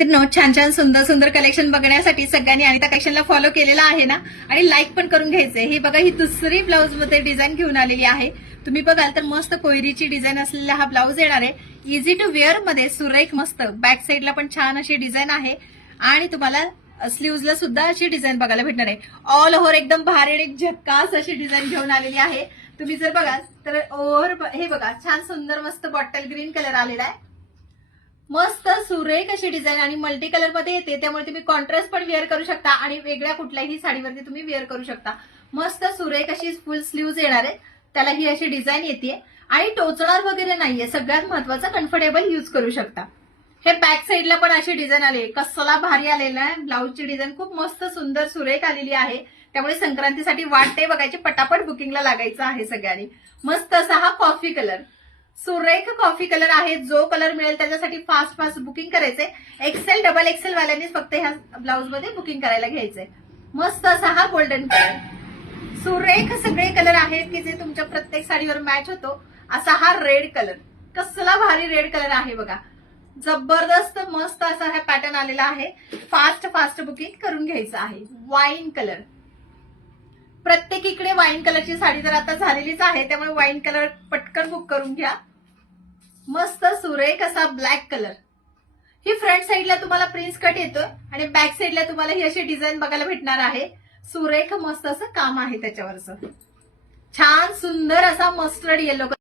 तर छान छान सुंदर सुंदर कलेक्शन बघण्यासाठी सगळ्यांनी अनिता कलेक्शनला फॉलो केलेला आहे ना, आणि लाईक पण करून घ्यायचंय। ही बघा, ही दुसरी ब्लाऊज मध्ये डिझाईन घेऊन आलेली आहे। तुम्ही बघाल तर मस्त कोयरीची डिझाईन असलेला हा ब्लाऊज येणार आहे। इझी टू वेअर मध्ये सुरेख मस्त बॅक साईडला पण छान अशी डिझाईन आहे आणि तुम्हाला स्लीव्हजला सुद्धा अशी डिझाईन बघायला भेटणार आहे। ऑल ओव्हर एकदम भारी आणि झक्कास अशी डिझाईन घेऊन आलेली आहे। तुम्ही जर बघाल तर ओव्हर हे बघा, छान सुंदर मस्त बॉटल ग्रीन कलर आलेला आहे। मस्त सुरेख अशी डिझाईन आणि मल्टी कलर मध्ये येते, त्यामुळे तुम्ही कॉन्ट्रास्ट पण वेअर करू शकता आणि वेगळ्या कुठल्याही साडीवरती तुम्ही वेअर करू शकता। मस्त सुरेख अशी फुल स्लीव्ह येणार आहे, त्याला ही अशी डिझाईन येते आणि टोचणार वगैरे नाहीये। सगळ्यात महत्वाचं कम्फर्टेबल यूज करू शकता। हे बॅक साईडला पण अशी डिझाईन आली, कसला भारी आलेला आहे। ब्लाऊजची डिझाईन खूप मस्त सुंदर सुरेख आलेली आहे, त्यामुळे संक्रांतीसाठी वाट नाही बघायची, पटापट बुकिंगला लागायचं आहे सगळ्यांनी। मस्त असा हा कॉफी कलर, सुरेख कॉफी कलर आहे। जो कलर मिळेल त्याच्यासाठी फास्ट फास्ट बुकिंग करायचंय। एक्सेल डबल एक्सेल वाल्यांनीच फक्त ह्या ब्लाऊज मध्ये बुकिंग करायला घ्यायचंय। मस्त असा हा गोल्डन कलर, सुरेख सगळे कलर आहेत की जे तुमच्या प्रत्येक साडीवर मॅच होतो। असा हा रेड कलर, कसला भारी रेड कलर आहे बघा, जबरदस्त मस्त असा हा पॅटर्न आलेला आहे। फास्ट फास्ट बुकिंग करून घ्यायचं आहे। वाईन कलर, प्रत्येकीकडे वाईन कलरची साडी तर आता झालेलीच आहे, त्यामुळे वाईन कलर पटकन बुक करून घ्या। मस्त सुरेख असा ब्लॅक कलर, ही फ्रंट साईडला तुम्हाला प्रिन्स कट येतोय आणि बॅक साईडला तुम्हाला ही अशी डिझाईन बघायला भेटणार आहे। सुरेख मस्त असं काम आहे त्याच्यावरचं, छान सुंदर असा मस्टर्ड येलो